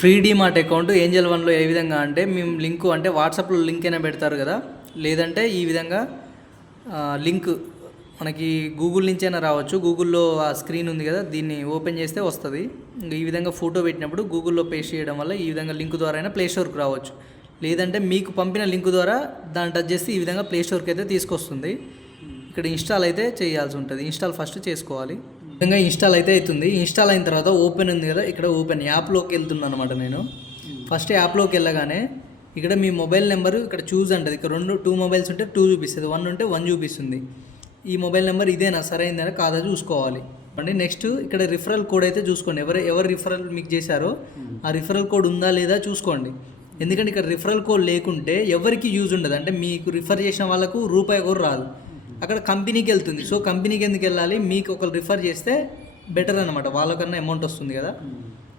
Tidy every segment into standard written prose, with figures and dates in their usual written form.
Free DMart account Angel వన్లో ఏ విధంగా అంటే మేము లింకు అంటే వాట్సాప్లో లింక్ అయినా పెడతారు కదా, లేదంటే ఈ విధంగా లింక్ మనకి గూగుల్ నుంచి అయినా రావచ్చు. గూగుల్లో ఆ స్క్రీన్ ఉంది కదా, దీన్ని ఓపెన్ చేస్తే వస్తుంది. ఈ విధంగా ఫోటో పెట్టినప్పుడు గూగుల్లో పేస్ట్ చేయడం వల్ల ఈ విధంగా లింక్ ద్వారా అయినా ప్లే స్టోర్కి రావచ్చు. లేదంటే మీకు పంపిన లింక్ ద్వారా దాన్ని టచ్ చేస్తే ఈ విధంగా ప్లే స్టోర్కి అయితే తీసుకొస్తుంది. ఇక్కడ ఇన్స్టాల్ అయితే చేయాల్సి ఉంటుంది. ఇన్స్టాల్ ఫస్ట్ చేసుకోవాలి. ఈ విధంగా ఇన్స్టాల్ అయితే అవుతుంది. ఇన్స్టాల్ అయిన తర్వాత ఓపెన్ ఉంది కదా, ఇక్కడ ఓపెన్ యాప్లోకి వెళ్తున్నాను అనమాట. నేను ఫస్ట్ యాప్లోకి వెళ్ళగానే ఇక్కడ మీ మొబైల్ నెంబరు ఇక్కడ చూజ్ అంటది. ఇక్కడ 2 మొబైల్స్ ఉంటే 2 చూపిస్తుంది, 1 ఉంటే 1 చూపిస్తుంది. ఈ మొబైల్ నెంబర్ ఇదేనా సరైందేనా కాదా చూసుకోవాలి అండి. నెక్స్ట్ ఇక్కడ రిఫరల్ కోడ్ అయితే చూసుకోండి. ఎవరు రిఫరల్ మీకు చేశారో ఆ రిఫరల్ కోడ్ ఉందా లేదా చూసుకోండి. ఎందుకంటే ఇక్కడ రిఫరల్ కోడ్ లేకుంటే ఎవరికి యూజ్ ఉండదు. అంటే మీకు రిఫర్ చేసిన వాళ్ళకు రూపాయి కూడా రాదు, అక్కడ కంపెనీకి వెళ్తుంది. సో కంపెనీకి ఎందుకు వెళ్ళాలి, మీకు ఒకరు రిఫర్ చేస్తే బెటర్ అనమాట, వాళ్ళకన్నా అమౌంట్ వస్తుంది కదా.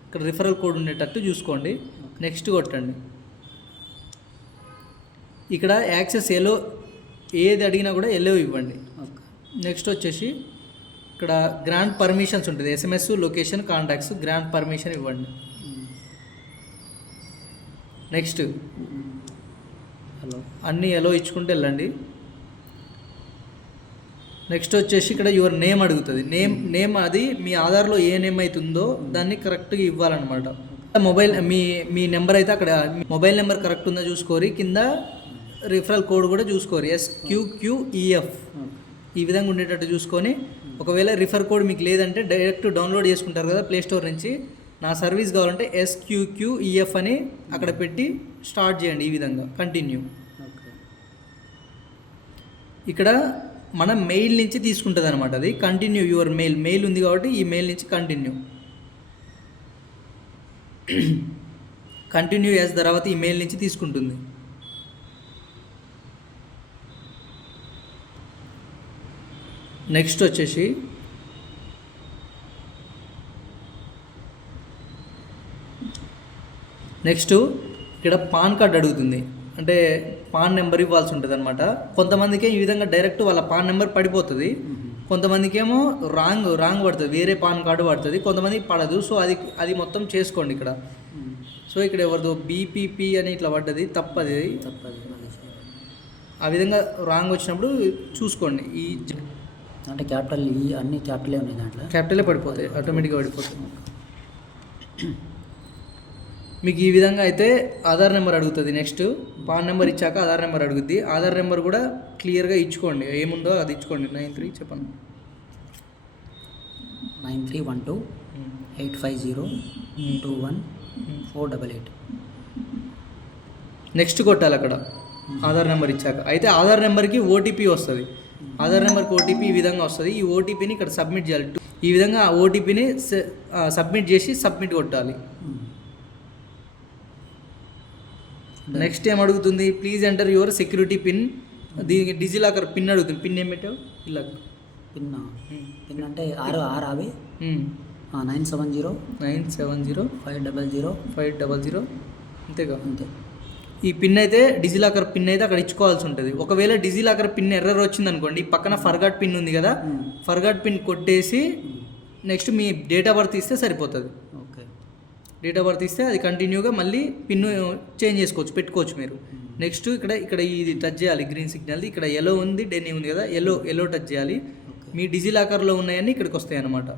ఇక్కడ రిఫరల్ కోడ్ ఉండేటట్టు చూసుకోండి. నెక్స్ట్ కొట్టండి. ఇక్కడ యాక్సెస్ ఎలో ఏది అడిగినా కూడా ఎలో ఇవ్వండి. నెక్స్ట్ వచ్చేసి ఇక్కడ గ్రాంట్ పర్మిషన్స్ ఉంటుంది. SMS, location, contacts, grant permission ఇవ్వండి. నెక్స్ట్ హలో అన్నీ ఎలో ఇచ్చుకుంటూ వెళ్ళండి. నెక్స్ట్ వచ్చేసి ఇక్కడ యువర్ నేమ్ అడుగుతుంది. నేమ్ అది మీ ఆధార్లో ఏ నేమ్ అవుతుందో దాన్ని కరెక్ట్గా ఇవ్వాలన్నమాట. మొబైల్ మీ నెంబర్ అయితే అక్కడ మొబైల్ నెంబర్ కరెక్ట్ ఉందో చూసుకోరి. కింద రిఫరల్ కోడ్ కూడా చూసుకోరు, SQQEF ఈ విధంగా ఉండేటట్టు చూసుకొని. ఒకవేళ రిఫర్ కోడ్ మీకు లేదంటే డైరెక్ట్ డౌన్లోడ్ చేసుకుంటారు కదా ప్లే స్టోర్ నుంచి. నా సర్వీస్ కావాలంటే SQQEF అని అక్కడ పెట్టి స్టార్ట్ చేయండి. ఈ విధంగా కంటిన్యూ. ఇక్కడ మనం మెయిల్ నుంచి తీసుకుంటుంది అనమాట. అది కంటిన్యూ యువర్ మెయిల్ ఉంది కాబట్టి ఈ మెయిల్ నుంచి కంటిన్యూ చేసిన తర్వాత ఈ మెయిల్ నుంచి తీసుకుంటుంది. నెక్స్ట్ వచ్చేసి ఇక్కడ పాన్ కార్డ్ అడుగుతుంది. అంటే పాన్ నెంబర్ ఇవ్వాల్సి ఉంటుంది అనమాట. కొంతమందికి ఈ విధంగా డైరెక్ట్ వాళ్ళ పాన్ నెంబర్ పడిపోతుంది, కొంతమందికి ఏమో రాంగ్ పడుతుంది, వేరే పాన్ కార్డు పడుతుంది, కొంతమందికి పడదు. సో అది మొత్తం చేసుకోండి ఇక్కడ. సో ఇక్కడ ఎవరిదో BPP అని ఇట్లా పడ్డది, తప్పది. ఆ విధంగా రాంగ్ వచ్చినప్పుడు చూసుకోండి. ఈ అంటే క్యాపిటల్ అన్ని క్యాపిటలే ఉన్నాయి, దాంట్లో క్యాపిటలే పడిపోతాయి, ఆటోమేటిక్గా పడిపోతాయి. మీకు ఈ విధంగా అయితే ఆధార్ నెంబర్ అడుగుతుంది. నెక్స్ట్ పాన్ నెంబర్ ఇచ్చాక ఆధార్ నెంబర్ అడుగుద్ది. ఆధార్ నెంబర్ కూడా క్లియర్గా ఇచ్చుకోండి, ఏముందో అది ఇచ్చుకోండి. 93 చెప్పండి. 931285021488. నెక్స్ట్ కొట్టాలి అక్కడ ఆధార్ నెంబర్ ఇచ్చాక. అయితే ఆధార్ నెంబర్కి OTP వస్తుంది. ఆధార్ నెంబర్కి OTP ఈ విధంగా వస్తుంది. ఈ OTPని ఇక్కడ సబ్మిట్ చేయాలి. ఈ విధంగా ఆ OTPని సబ్మిట్ చేసి సబ్మిట్ కొట్టాలి. నెక్స్ట్ ఏం అడుగుతుంది, please enter your security pin. దీనికి డిజిలాకర్ పిన్ అడుగుతుంది. పిన్ ఏం పెట్టావు? ఇలా పిన్ అంటే 6 970 500 అంతేగా. అంతే. ఈ పిన్ అయితే డిజిలాకర్ పిన్ అయితే అక్కడ ఇచ్చుకోవాల్సి ఉంటుంది. ఒకవేళ డిజిలాకర్ పిన్ ఎర్రర్ వచ్చింది అనుకోండి, పక్కన ఫర్గాట్ పిన్ ఉంది కదా, ఫర్గాట్ పిన్ కొట్టేసి next me date of birth ఇస్తే సరిపోతుంది. ఓకే, డేట్ ఆఫ్ బర్త్ ఇస్తే అది కంటిన్యూగా మళ్ళీ పిన్ చేంజ్ చేసుకోవచ్చు, పెట్టుకోవచ్చు మీరు. నెక్స్ట్ ఇక్కడ ఇది టచ్ చేయాలి, గ్రీన్ సిగ్నల్. ఇక్కడ ఎల్లో ఉంది, డెన్నీ ఉంది కదా, ఎల్లో టచ్ చేయాలి. మీ డిజిలాకర్లో ఉన్నాయన్నీ ఇక్కడికి వస్తాయి అన్నమాట.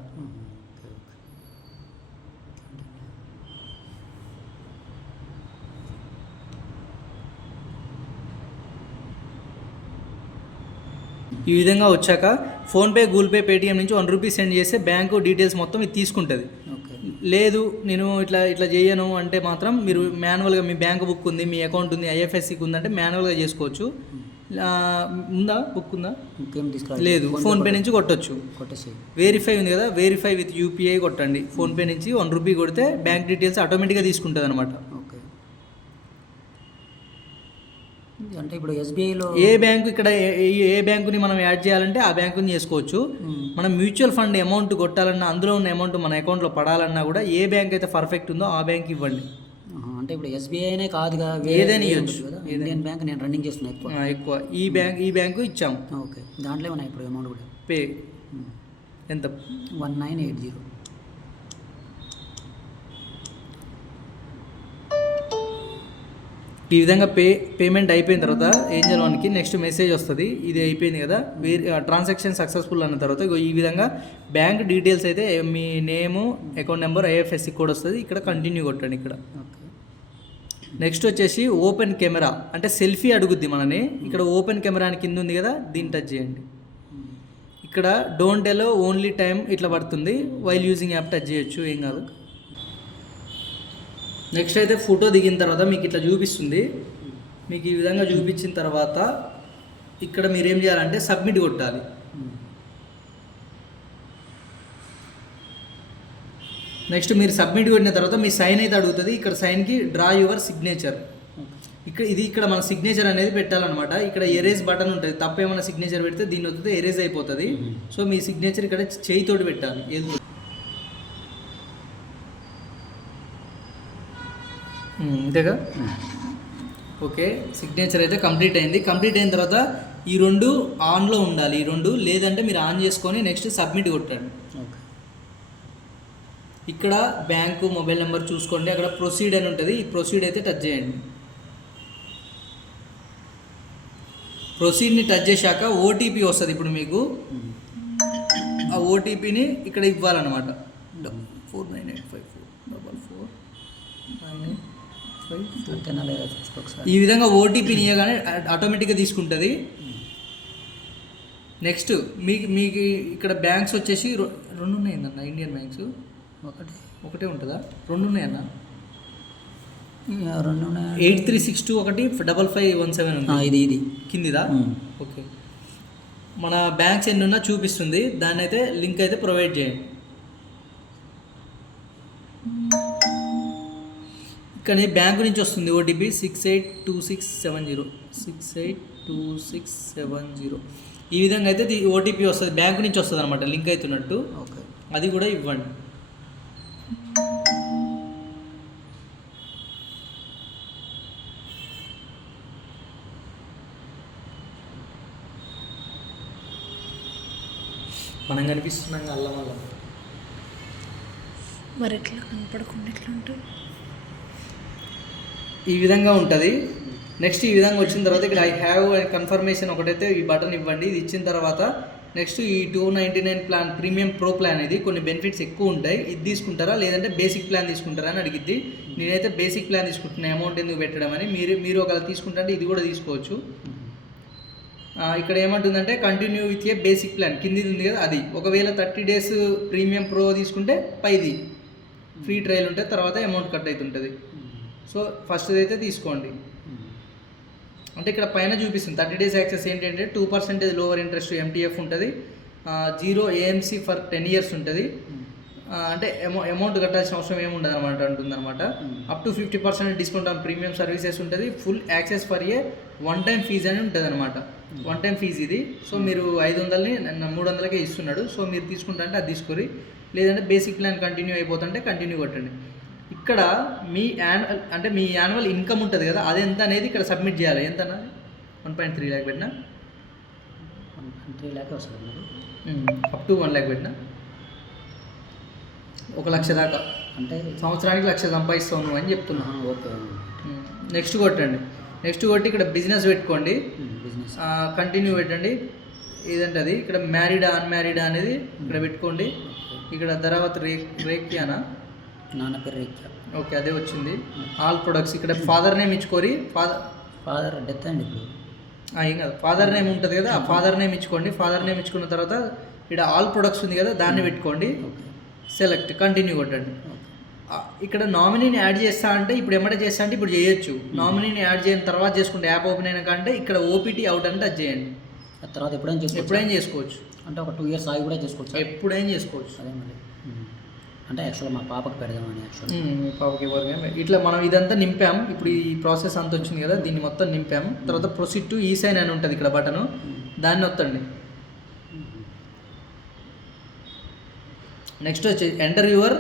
ఈ విధంగా వచ్చాక ఫోన్పే, గూగుల్ పే, పేటిఎం నుంచి 1 రూపీ సెండ్ చేస్తే బ్యాంకు డీటెయిల్స్ మొత్తం ఇది తీసుకుంటుంది. లేదు నేను ఇట్లా చేయను అంటే మాత్రం మీరు మాన్యువల్గా మీ బ్యాంక్ బుక్ ఉంది, మీ అకౌంట్ ఉంది, IFSCకి ఉందంటే మాన్యువల్గా చేసుకోవచ్చు. ఉందా బుక్ ఉందా? లేదు, ఫోన్పే నుంచి కొట్టచ్చు. వెరిఫై ఉంది కదా, వెరిఫై విత్ UPI కొట్టండి. ఫోన్పే నుంచి 1 రూపీ కొడితే బ్యాంక్ డీటెయిల్స్ ఆటోమేటిక్గా తీసుకుంటుంది అనమాట. అంటే ఇప్పుడు SBIలో ఏ బ్యాంకు ఇక్కడ ఏ బ్యాంకుని మనం యాడ్ చేయాలంటే ఆ బ్యాంకుని చేసుకోవచ్చు. మనం మ్యూచువల్ ఫండ్ అమౌంట్ కొట్టాలన్నా, అందులో ఉన్న అమౌంట్ మన అకౌంట్లో పడాలన్నా కూడా ఏ బ్యాంక్ అయితే పర్ఫెక్ట్ ఉందో ఆ బ్యాంక్ ఇవ్వండి. అంటే ఇప్పుడు SBI అనే కాదుగా, ఏదైనా ఇవ్వచ్చు. ఇండియన్ బ్యాంక్ నేను రన్నింగ్ చేస్తున్నా ఎక్కువ ఈ బ్యాంకు ఇచ్చాం. ఓకే, దాంట్లో ఉన్నాయి ఇప్పుడు అమౌంట్ కూడా. పే ఎంత? 1980. ఈ విధంగా పేమెంట్ అయిపోయిన తర్వాత ఏంజల్ వన్కి నెక్స్ట్ మెసేజ్ వస్తుంది, ఇది అయిపోయింది కదా, ట్రాన్సాక్షన్ సక్సెస్ఫుల్ అన్న తర్వాత ఈ విధంగా బ్యాంక్ డీటెయిల్స్ అయితే మీ నేము, అకౌంట్ నెంబర్, ఐఎఫ్ఎస్సి కోడ్ వస్తుంది. ఇక్కడ కంటిన్యూ కొట్టండి. ఇక్కడ నెక్స్ట్ వచ్చేసి ఓపెన్ కెమెరా అంటే సెల్ఫీ అడుగుద్ది మనని. ఇక్కడ ఓపెన్ కెమెరా అని కింద ఉంది కదా, దీన్ని టచ్ చేయండి. ఇక్కడ డోంట్ ఎలో ఓన్లీ టైం ఇట్లా పడుతుంది, వైల్ యూజింగ్ యాప్ టచ్ చేయొచ్చు, ఏం కాదు. నెక్స్ట్ అయితే ఫోటో దిగిన తర్వాత మీకు ఇట్లా చూపిస్తుంది. మీకు ఈ విధంగా చూపించిన తర్వాత ఇక్కడ మీరు ఏం చేయాలంటే సబ్మిట్ కొట్టాలి. నెక్స్ట్ మీరు సబ్మిట్ కొట్టిన తర్వాత మీ సైన్ అయితే అడుగుతుంది. ఇక్కడ సైన్కి డ్రా యువర్ సిగ్నేచర్, ఇక్కడ మన సిగ్నేచర్ అనేది పెట్టాలన్నమాట. ఇక్కడ ఎరేజ్ బటన్ ఉంటుంది, తప్ప ఏమైనా సిగ్నేచర్ పెడితే దీన్ని వస్తే ఎరేజ్ అయిపోతుంది. సో మీ సిగ్నేచర్ ఇక్కడ చేయితోటి పెట్టాలి. అంతేగా. ఓకే, సిగ్నేచర్ అయితే కంప్లీట్ అయింది. కంప్లీట్ అయిన తర్వాత ఈ రెండు ఆన్లో ఉండాలి, ఈ రెండు, లేదంటే మీరు ఆన్ చేసుకొని నెక్స్ట్ సబ్మిట్ కొట్టండి. ఇక్కడ బ్యాంకు మొబైల్ నెంబర్ చూసుకోండి, అక్కడ ప్రొసీడ్ అని ఉంటుంది, ఈ ప్రొసీడ్ అయితే టచ్ చేయండి. ప్రొసీడ్ని టచ్ చేశాక ఓటీపీ వస్తుంది. ఇప్పుడు మీకు ఆ ఓటీపీని ఇక్కడ ఇవ్వాలన్నమాట. 4985449854. ఈ విధంగా ఓటీపీని ఇవ్వగానే ఆటోమేటిక్గా తీసుకుంటుంది. నెక్స్ట్ మీకు ఇక్కడ బ్యాంక్స్ వచ్చేసి రెండు ఉన్నాయిందన్న, ఇండియన్ బ్యాంక్స్ ఒకటే ఉంటుందా, రెండు ఉన్నాయన్న? 8362 ఒకటి 5517 ఉంది. ఇది కిందిదా? ఓకే, మన బ్యాంక్స్ ఎన్ని ఉన్నా చూపిస్తుంది, దాన్ని అయితే లింక్ అయితే ప్రొవైడ్ చేయండి. కానీ బ్యాంకు నుంచి వస్తుంది ఓటీపీ 682670 682670. ఈ విధంగా అయితే ఓటీపీ వస్తుంది, బ్యాంకు నుంచి వస్తుంది అనమాట, లింక్ అవుతున్నట్టు. అది కూడా ఇవ్వండి. మనం కనిపిస్తున్నాం అల్లం అల్లం, మరి ఎట్లా కనపడకుండా ఎట్లా ఉంటుంది? ఈ విధంగా ఉంటుంది. నెక్స్ట్ ఈ విధంగా వచ్చిన తర్వాత ఇక్కడ ఐ హ్యావ్ కన్ఫర్మేషన్ ఒకటైతే ఈ బటన్ ఇవ్వండి. ఇది ఇచ్చిన తర్వాత నెక్స్ట్ ఈ 299 ప్లాన్ ప్రీమియం ప్రో ప్లాన్, ఇది కొన్ని బెనిఫిట్స్ ఎక్కువ ఉంటాయి, ఇది తీసుకుంటారా లేదంటే బేసిక్ ప్లాన్ తీసుకుంటారా అని అడిగిద్ది. నేనైతే బేసిక్ ప్లాన్ తీసుకుంటున్నా, అమౌంట్ ఎందుకు పెట్టడం అని. మీరు ఒకవేళ తీసుకుంటే ఇది కూడా తీసుకోవచ్చు. ఇక్కడ ఏమంటుందంటే continue with a basic plan, కిందిది ఉంది కదా అది. ఒకవేళ 30 days ప్రీమియం ప్రో తీసుకుంటే పైది ఫ్రీ ట్రయల్ ఉంటుంది, తర్వాత అమౌంట్ కట్ అవుతుంటుంది. సో ఫస్ట్ అయితే తీసుకోండి. అంటే ఇక్కడ పైన చూపిస్తుంది 30 days యాక్సెస్ ఏంటంటే 2% లోవర్ ఇంట్రెస్ట్ MTF ఉంటుంది, 0 AMC ఫర్ 10 years ఉంటుంది. అంటే అమౌంట్ కట్టాల్సిన అవసరం ఏముండదు అనమాట, అంటుందన్నమాట. Up to 50% discount on premium services ఉంటుంది. Full access for a one time fee అని ఉంటుంది అనమాట. వన్ టైం ఫీజ్ ఇది. సో మీరు 500ని 300కే ఇస్తున్నాడు. సో మీరు తీసుకుంటా అంటే అది తీసుకోరి, లేదంటే బేసిక్ ప్లాన్ కంటిన్యూ అయిపోతుంటే కంటిన్యూ కొట్టండి. ఇక్కడ మీ యాన్యువల్ ఇన్కమ్ ఉంటుంది కదా, అది ఎంత అనేది ఇక్కడ సబ్మిట్ చేయాలి. ఎంత అన్నది 1.3 lakh పెట్టినా, 1.3 lakh వస్తుంది. అప్ టు 1 lakh పెట్టినా 1 లక్ష దాకా, అంటే సంవత్సరానికి 1 లక్ష సంపాదిస్తావు నువ్వు అని చెప్తున్నా. ఓకే, నెక్స్ట్ కొట్టండి. నెక్స్ట్ కొట్టి ఇక్కడ బిజినెస్ పెట్టుకోండి, కంటిన్యూ పెట్టండి. ఏదంటే అది ఇక్కడ మ్యారీడా అన్మ్యారీడా అనేది ఇక్కడ పెట్టుకోండి. ఇక్కడ తర్వాత రేక్యానా, నాన్న పేరు రేక్యా. ఓకే, అదే వచ్చింది. ఆల్ ప్రొడక్ట్స్ ఇక్కడ ఫాదర్ నేమ్ ఇచ్చుకోరి. ఫాదర్ డెత్ అండి ఇప్పుడు. ఏం కాదు, ఫాదర్ నేమ్ ఉంటుంది కదా, ఆ ఫాదర్ నేమ్ ఇచ్చుకోండి. ఫాదర్ నేమ్ ఇచ్చుకున్న తర్వాత ఇక్కడ ఆల్ ప్రొడక్ట్స్ ఉంది కదా, దాన్ని పెట్టుకోండి. సెలెక్ట్, కంటిన్యూ కొట్టండి. ఇక్కడ నామినీని యాడ్ చేస్తా అంటే ఇప్పుడు ఎమ్మటే చేస్తా అంటే ఇప్పుడు చేయొచ్చు. నామినీని యాడ్ చేయని తర్వాత చేసుకుంటే యాప్ ఓపెన్ అయినా కంటే ఇక్కడ OPT అవుట్ అంటే అది చేయండి. తర్వాత ఎప్పుడైనా చేసుకోవచ్చు. అంటే ఒక 2 years ఆగి కూడా చేసుకోవచ్చు, ఎప్పుడైనా చేసుకోవచ్చు. అదే మళ్ళీ అంటే యాక్చువల్గా మా పాపకి పెడదామని. మీ పాపకి ఎవరికైనా ఇట్లా మనం ఇదంతా నింపాం. ఇప్పుడు ఈ ప్రాసెస్ అంతా వచ్చింది కదా, దీన్ని మొత్తం నింపాం. తర్వాత ప్రొసీడ్ టు ఈసైన్ అని ఉంటుంది ఇక్కడ బటను, దాన్ని వత్తండి. నెక్స్ట్ వచ్చి ఎంటర్ యువర్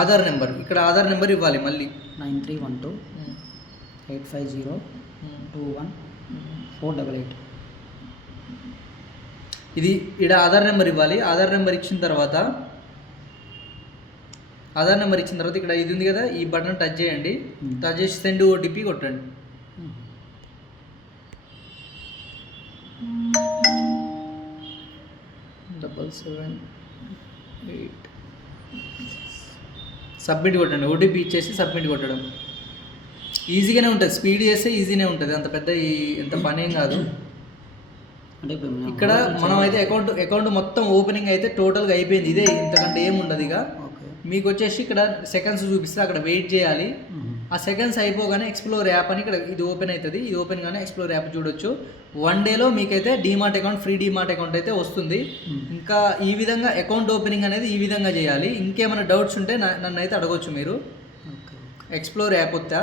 ఆధార్ నెంబర్. ఇక్కడ ఆధార్ నెంబర్ ఇవ్వాలి మళ్ళీ. 931285021488. ఇది ఇక్కడ ఆధార్ నెంబర్ ఇవ్వాలి. ఆధార్ నెంబర్ ఇచ్చిన తర్వాత ఇక్కడ ఇది ఉంది కదా, ఈ బటన్ టచ్ చేయండి. టచ్ చేసి సెండ్ OTP కొట్టండి. $778 సబ్మిట్ కొట్టండి. ఓటీపీ ఇచ్చేసి సబ్మిట్ కొట్టడం ఈజీగానే ఉంటుంది. స్పీడ్ చేస్తే ఈజీనే ఉంటుంది, అంత పెద్ద ఎంత పని ఏం కాదు. అంటే ఇప్పుడు ఇక్కడ మనం అయితే అకౌంట్ మొత్తం ఓపెనింగ్ అయితే టోటల్గా అయిపోయింది. ఇదే, ఇంతకంటే ఏం ఉండదు ఇక. ఓకే. మీకు వచ్చేసి ఇక్కడ సెకండ్స్ చూపిస్తే అక్కడ వెయిట్ చేయాలి. ఆ సెకండ్స్ అయిపోగానే ఎక్స్ప్లోర్ యాప్ అని ఇక్కడ ఇది ఓపెన్ అవుతుంది. ఇది ఓపెన్ గానే ఎక్స్ప్లోర్ యాప్ చూడొచ్చు. 1 డేలో మీకైతే DMart account, free DMart account అయితే వస్తుంది. ఇంకా ఈ విధంగా అకౌంట్ ఓపెనింగ్ అనేది ఈ విధంగా చేయాలి. ఇంకేమైనా డౌట్స్ ఉంటే నన్ను అయితే అడగొచ్చు మీరు. ఓకే. ఎక్స్ప్లోర్ యాప్ వస్తా,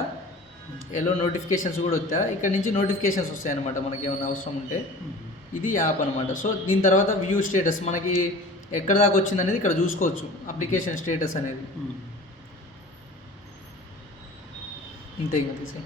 ఎల్లో నోటిఫికేషన్స్ కూడా వస్తా. ఇక్కడ నుంచి నోటిఫికేషన్స్ వస్తాయి అనమాట మనకి ఏమైనా అవసరం ఉంటే. ఇది యాప్ అనమాట. సో దీని తర్వాత వ్యూ స్టేటస్ మనకి ఎక్కడ దాకా వచ్చింది అనేది ఇక్కడ చూసుకోవచ్చు, అప్లికేషన్ స్టేటస్ అనేది. అంతే ఇంకా తీసే.